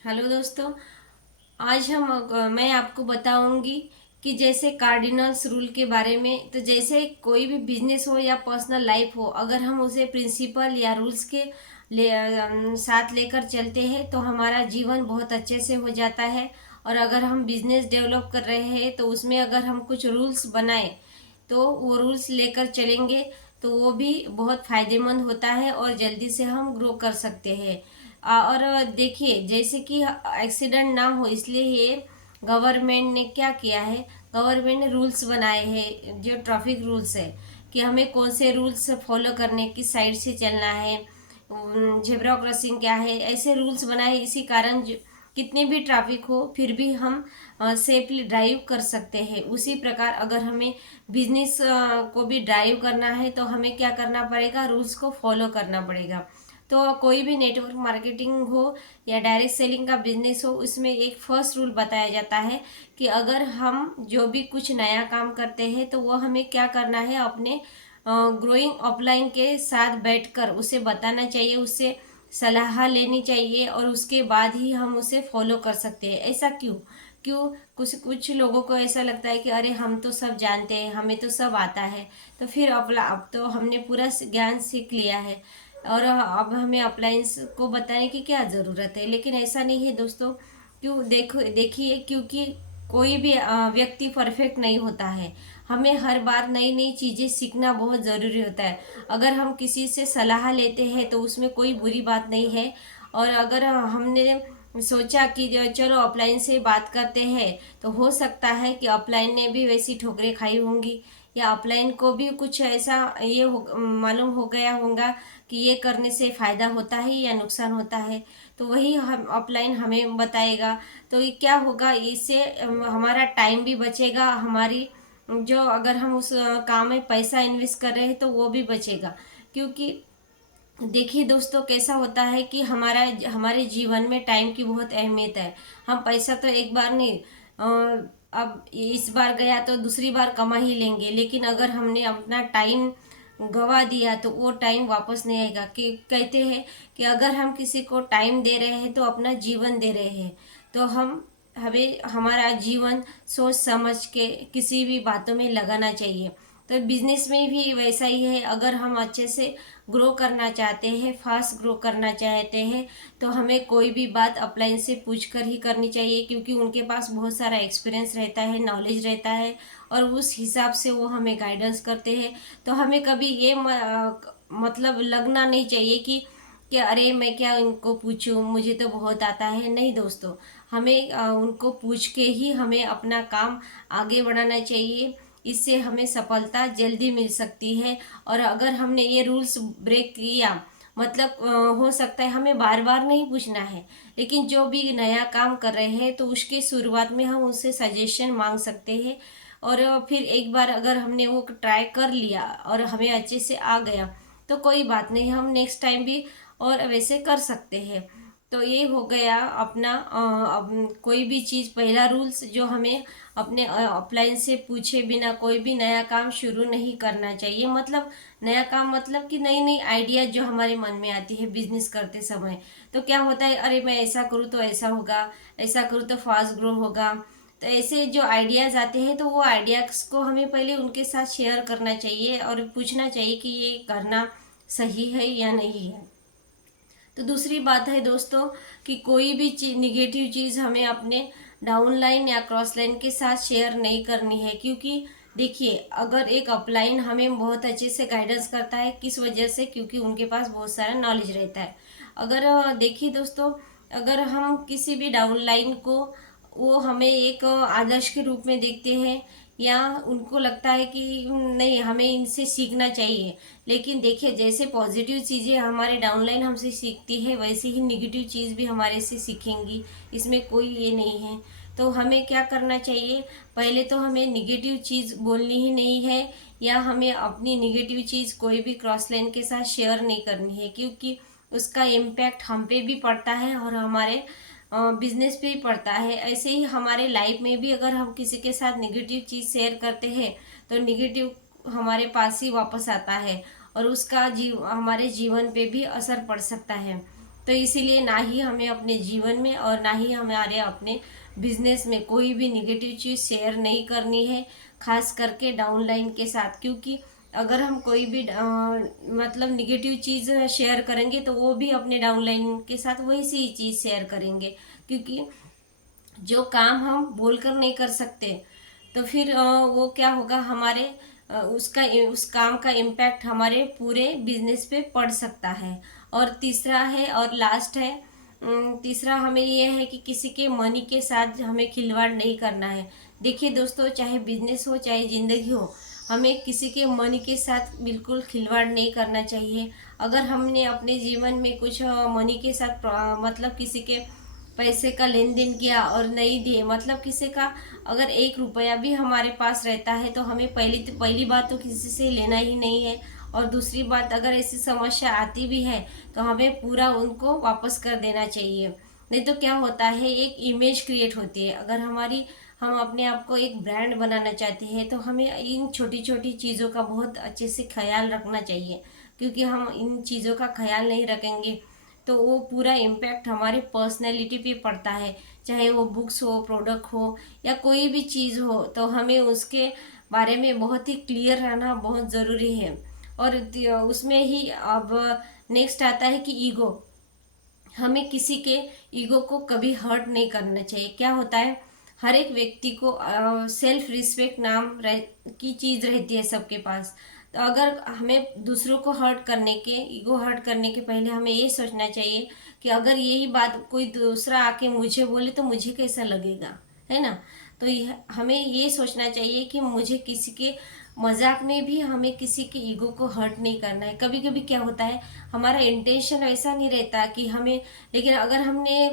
Hello दोस्तों। आज मैं आपको बताऊंगी कि जैसे कार्डिनल्स रूल के बारे में। तो जैसे कोई भी बिजनेस हो या पर्सनल लाइफ हो, अगर हम उसे प्रिंसिपल या रूल्स के साथ लेकर चलते हैं तो हमारा जीवन बहुत अच्छे से हो जाता है। और अगर हम बिजनेस डेवलप कर रहे हैं तो उसमें अगर हम कुछ रूल्स बनाए तो वो रूल्स लेकर चलेंगे तो वो भी बहुत फायदेमंद होता है और जल्दी से हम ग्रो कर सकते हैं। और देखिए, जैसे कि एक्सीडेंट ना हो इसलिए ये गवर्नमेंट ने क्या किया है। गवर्नमेंट ने रूल्स बनाए हैं, जो ट्रैफिक रूल्स है कि हमें कौन से रूल्स फॉलो करने, किस साइड से चलना है, जेब्रा क्रॉसिंग क्या है, ऐसे रूल्स बनाए। इसी कारण कितने भी ट्रैफिक हो फिर भी हम सेफली ड्राइव कर सकते हैं। उसी प्रकार अगर हमें बिजनेस को भी ड्राइव करना है तो हमें क्या करना पड़ेगा, रूल्स को फॉलो करना पड़ेगा। तो कोई भी नेटवर्क मार्केटिंग हो या डायरेक्ट सेलिंग का बिजनेस हो, उसमें एक फर्स्ट रूल बताया जाता है कि अगर हम जो भी कुछ नया काम करते हैं तो वो हमें क्या करना है, अपने ग्रोइंग अपलाइन के साथ बैठकर उसे बताना चाहिए, उससे सलाह लेनी चाहिए और उसके बाद ही हम उसे फॉलो कर सकते हैं। ऐसा क्यों? क्यों? कुछ कुछ लोगों को ऐसा लगता है कि अरे हम तो सब जानते हैं, हमें तो सब आता है, तो फिर अब तो हमने पूरा ज्ञान सीख लिया है और अब हमें अप्लायंस को बताने की क्या ज़रूरत है। लेकिन ऐसा नहीं है दोस्तों। क्यों? देखिए, क्योंकि कोई भी व्यक्ति परफेक्ट नहीं होता है। हमें हर बार नई नई चीज़ें सीखना बहुत ज़रूरी होता है। अगर हम किसी से सलाह लेते हैं तो उसमें कोई बुरी बात नहीं है। और अगर हमने सोचा कि चलो ऑफलाइन से बात करते हैं, तो हो सकता है कि ऑफलाइन ने भी वैसी ठोकरें खाई होंगी या ऑफलाइन को भी कुछ ऐसा ये मालूम हो गया होगा कि ये करने से फ़ायदा होता है या नुकसान होता है। तो वही हम ऑफलाइन हमें बताएगा। तो ये क्या होगा, इससे हमारा टाइम भी बचेगा, हमारी जो अगर हम उस काम में पैसा इन्वेस्ट कर रहे हैं तो वो भी बचेगा। क्योंकि देखिए दोस्तों, कैसा होता है कि हमारे जीवन में टाइम की बहुत अहमियत है। हम पैसा तो एक बार नहीं, अब इस बार गया तो दूसरी बार कमा ही लेंगे, लेकिन अगर हमने अपना टाइम गवा दिया तो वो टाइम वापस नहीं आएगा। कि कहते हैं कि अगर हम किसी को टाइम दे रहे हैं तो अपना जीवन दे रहे हैं। तो हमें हमारा जीवन सोच समझ के किसी भी बातों में लगाना चाहिए। तो बिजनेस में भी वैसा ही है। अगर हम अच्छे से ग्रो करना चाहते हैं, फास्ट ग्रो करना चाहते हैं, तो हमें कोई भी बात अपलाइन से पूछ कर ही करनी चाहिए, क्योंकि उनके पास बहुत सारा एक्सपीरियंस रहता है, नॉलेज रहता है और उस हिसाब से वो हमें गाइडेंस करते हैं। तो हमें कभी ये मतलब लगना नहीं चाहिए कि अरे मैं क्या इनको पूछूं, मुझे तो बहुत आता है। नहीं दोस्तों, हमें उनको पूछ के ही हमें अपना काम आगे बढ़ाना चाहिए। इससे हमें सफलता जल्दी मिल सकती है। और अगर हमने ये रूल्स ब्रेक किया, मतलब हो सकता है हमें बार बार नहीं पूछना है, लेकिन जो भी नया काम कर रहे हैं तो उसके शुरुआत में हम उससे सजेशन मांग सकते हैं। और फिर एक बार अगर हमने वो ट्राई कर लिया और हमें अच्छे से आ गया तो कोई बात नहीं, हम नेक्स्ट टाइम भी और वैसे कर सकते हैं। तो ये हो गया अपना कोई भी चीज़, पहला रूल्स जो हमें अपने अपलाइन से पूछे बिना कोई भी नया काम शुरू नहीं करना चाहिए। मतलब नया काम मतलब कि नई नई आइडिया जो हमारे मन में आती है बिजनेस करते समय। तो क्या होता है, अरे मैं ऐसा करूँ तो ऐसा होगा, ऐसा करूँ तो फास्ट ग्रो होगा। तो ऐसे जो आइडियाज़ आते हैं तो वो आइडियाज़ को हमें पहले उनके साथ शेयर करना चाहिए और पूछना चाहिए कि ये करना सही है या नहीं है। तो दूसरी बात है दोस्तों कि कोई भी चीज, निगेटिव चीज़ हमें अपने डाउनलाइन या क्रॉस लाइन के साथ शेयर नहीं करनी है। क्योंकि देखिए, अगर एक अपलाइन हमें बहुत अच्छे से गाइडेंस करता है, किस वजह से? क्योंकि उनके पास बहुत सारा नॉलेज रहता है। अगर देखिए दोस्तों, अगर हम किसी भी डाउनलाइन को, वो हमें एक आदर्श के रूप में देखते हैं या उनको लगता है कि नहीं हमें इनसे सीखना चाहिए। लेकिन देखिए, जैसे पॉजिटिव चीज़ें हमारे डाउनलाइन हमसे सीखती है, वैसे ही निगेटिव चीज़ भी हमारे से सीखेंगी, इसमें कोई ये नहीं है। तो हमें क्या करना चाहिए, पहले तो हमें निगेटिव चीज़ बोलनी ही नहीं है, या हमें अपनी निगेटिव चीज़ कोई भी क्रॉस लाइन के साथ शेयर नहीं करनी है, क्योंकि उसका इम्पैक्ट हम पे भी पड़ता है और हमारे बिजनेस पे ही पड़ता है। ऐसे ही हमारे लाइफ में भी अगर हम किसी के साथ निगेटिव चीज़ शेयर करते हैं तो निगेटिव हमारे पास ही वापस आता है और उसका हमारे जीवन पे भी असर पड़ सकता है। तो इसीलिए ना ही हमें अपने जीवन में और ना ही हमारे अपने बिजनेस में कोई भी निगेटिव चीज़ शेयर नहीं करनी है, खास करके डाउनलाइन के साथ। क्योंकि अगर हम कोई भी मतलब निगेटिव चीज़ शेयर करेंगे तो वो भी अपने डाउनलाइन के साथ वही सी चीज़ शेयर करेंगे। क्योंकि जो काम हम बोलकर नहीं कर सकते तो फिर वो क्या होगा, हमारे उस काम का इम्पैक्ट हमारे पूरे बिजनेस पे पड़ सकता है। और तीसरा है और लास्ट है, तीसरा हमें ये है कि किसी के मनी के साथ हमें खिलवाड़ नहीं करना है। देखिए दोस्तों, चाहे बिजनेस हो चाहे ज़िंदगी हो, हमें किसी के मनी के साथ बिल्कुल खिलवाड़ नहीं करना चाहिए। अगर हमने अपने जीवन में कुछ मनी के साथ मतलब किसी के पैसे का लेन देन किया और नहीं दिए, मतलब किसी का अगर 1 रुपया भी हमारे पास रहता है तो हमें पहली बात तो किसी से लेना ही नहीं है। और दूसरी बात, अगर ऐसी समस्या आती भी है तो हमें पूरा उनको वापस कर देना चाहिए। नहीं तो क्या होता है, एक इमेज क्रिएट होती है। अगर हम अपने आप को एक ब्रांड बनाना चाहते हैं तो हमें इन छोटी छोटी चीज़ों का बहुत अच्छे से ख्याल रखना चाहिए। क्योंकि हम इन चीज़ों का ख्याल नहीं रखेंगे तो वो पूरा इम्पैक्ट हमारी पर्सनैलिटी पे पड़ता है। चाहे वो बुक्स हो, प्रोडक्ट हो या कोई भी चीज़ हो, तो हमें उसके बारे में बहुत ही क्लियर रहना बहुत ज़रूरी है। और उसमें ही अब नेक्स्ट आता है कि ईगो। हमें किसी के ईगो को कभी हर्ट नहीं करना चाहिए। क्या होता है, हर एक व्यक्ति को सेल्फ रिस्पेक्ट की चीज़ रहती है सबके पास। तो अगर हमें दूसरों को हर्ट करने के, ईगो हर्ट करने के पहले हमें ये सोचना चाहिए कि अगर यही बात कोई दूसरा आके मुझे बोले तो मुझे कैसा लगेगा, है ना। तो हमें ये सोचना चाहिए कि मुझे किसी के मजाक में भी हमें किसी के ईगो को हर्ट नहीं करना है। कभी कभी क्या होता है, हमारा इंटेंशन ऐसा नहीं रहता कि हमें, लेकिन अगर हमने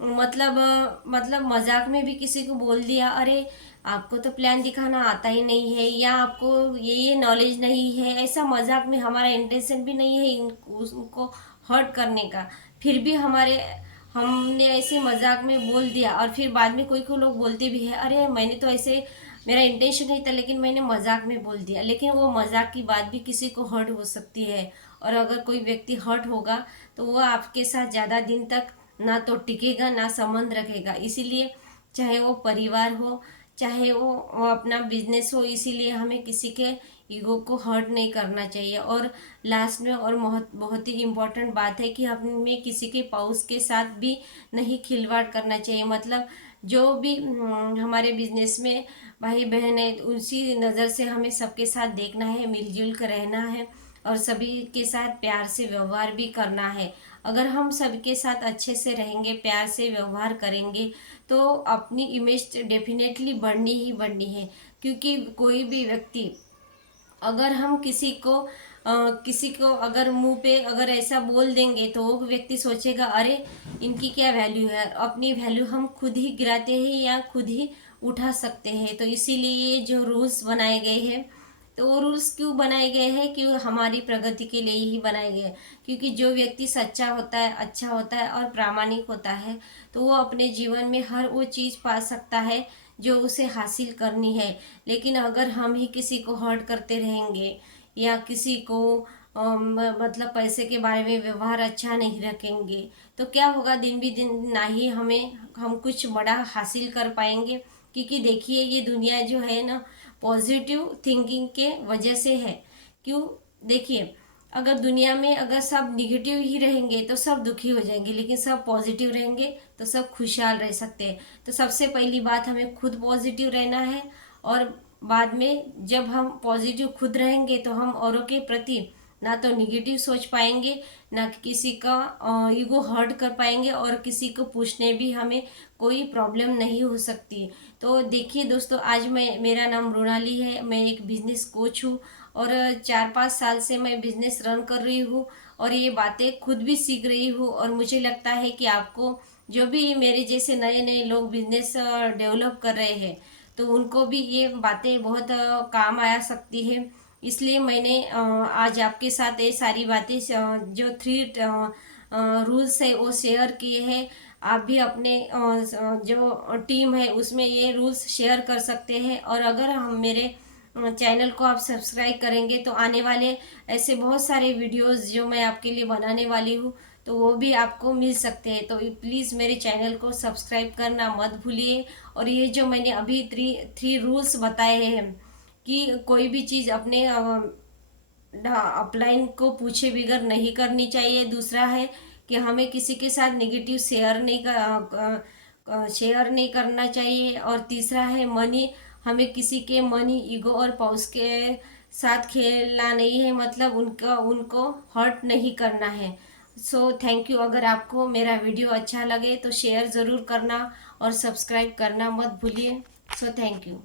मतलब मजाक में भी किसी को बोल दिया, अरे आपको तो प्लान दिखाना आता ही नहीं है, या आपको ये नॉलेज नहीं है, ऐसा मजाक में हमारा इंटेंशन भी नहीं है उनको हर्ट करने का, फिर भी हमने ऐसे मजाक में बोल दिया और फिर बाद में कोई कोई लोग बोलते भी है, अरे मैंने तो ऐसे, मेरा इंटेंशन नहीं था लेकिन मैंने मजाक में बोल दिया। लेकिन वो मजाक की बात भी किसी को हर्ट हो सकती है। और अगर कोई व्यक्ति हर्ट होगा तो वो आपके साथ ज़्यादा दिन तक ना तो टिकेगा ना संबंध रखेगा। इसीलिए चाहे वो परिवार हो चाहे वो अपना बिजनेस हो, इसीलिए हमें किसी के ईगो को हर्ट नहीं करना चाहिए। और लास्ट में और बहुत बहुत ही इम्पोर्टेंट बात है कि हमें किसी के पाउस के साथ भी नहीं खिलवाड़ करना चाहिए। मतलब जो भी हमारे बिजनेस में भाई बहन है, उसी नज़र से हमें सबके साथ देखना है, मिलजुल कर रहना है और सभी के साथ प्यार से व्यवहार भी करना है। अगर हम सबके साथ अच्छे से रहेंगे, प्यार से व्यवहार करेंगे, तो अपनी इमेज डेफिनेटली बढ़नी ही बढ़नी है। क्योंकि कोई भी व्यक्ति, अगर हम किसी को अगर मुंह पे अगर ऐसा बोल देंगे तो वो व्यक्ति सोचेगा, अरे इनकी क्या वैल्यू है। अपनी वैल्यू हम खुद ही गिराते हैं या खुद ही उठा सकते हैं। तो इसीलिए ये जो रूल्स बनाए गए हैं, तो वो रूल्स क्यों बनाए गए हैं, क्यों हमारी प्रगति के लिए ही बनाए गए हैं। क्योंकि जो व्यक्ति सच्चा होता है, अच्छा होता है और प्रामाणिक होता है, तो वो अपने जीवन में हर वो चीज़ पा सकता है जो उसे हासिल करनी है। लेकिन अगर हम ही किसी को हर्ट करते रहेंगे या किसी को मतलब पैसे के बारे में व्यवहार अच्छा नहीं रखेंगे, तो क्या होगा, दिन भी दिन ना ही हम कुछ बड़ा हासिल कर पाएंगे। क्योंकि देखिए, ये दुनिया जो है ना, पॉजिटिव थिंकिंग के वजह से है। क्यों, देखिए, अगर दुनिया में अगर सब निगेटिव ही रहेंगे तो सब दुखी हो जाएंगे, लेकिन सब पॉजिटिव रहेंगे तो सब खुशहाल रह सकते हैं। तो सबसे पहली बात, हमें खुद पॉजिटिव रहना है। और बाद में जब हम पॉजिटिव खुद रहेंगे तो हम औरों के प्रति ना तो निगेटिव सोच पाएंगे, ना किसी का ईगो हर्ट कर पाएंगे, और किसी को पूछने भी हमें कोई प्रॉब्लम नहीं हो सकती। तो देखिए दोस्तों, आज मेरा नाम रोनाली है, मैं एक बिजनेस कोच हूँ और 4-5 साल से मैं बिजनेस रन कर रही हूँ और ये बातें खुद भी सीख रही हूँ। और मुझे लगता है कि आपको, जो भी मेरे जैसे नए नए लोग बिजनेस डेवलप कर रहे हैं, तो उनको भी ये बातें बहुत काम आ सकती है। इसलिए मैंने आज आपके साथ ये सारी बातें जो 3 रूल्स है वो शेयर किए हैं। आप भी अपने जो टीम है उसमें ये रूल्स शेयर कर सकते हैं। और अगर हम मेरे चैनल को आप सब्सक्राइब करेंगे तो आने वाले ऐसे बहुत सारे वीडियोस जो मैं आपके लिए बनाने वाली हूँ, तो वो भी आपको मिल सकते हैं। तो प्लीज़ मेरे चैनल को सब्सक्राइब करना मत भूलिए। और ये जो मैंने अभी थ्री रूल्स बताए हैं कि कोई भी चीज़ अपने अपलाइन को पूछे बगैर नहीं करनी चाहिए। दूसरा है कि हमें किसी के साथ नेगेटिव शेयर नहीं करना चाहिए। और तीसरा है मनी, हमें किसी के मनी, ईगो और पाउस के साथ खेलना नहीं है, मतलब उनका उनको हर्ट नहीं करना है। So thank you. अगर आपको मेरा वीडियो अच्छा लगे तो शेयर ज़रूर करना और सब्सक्राइब करना मत भूलिए। So thank you.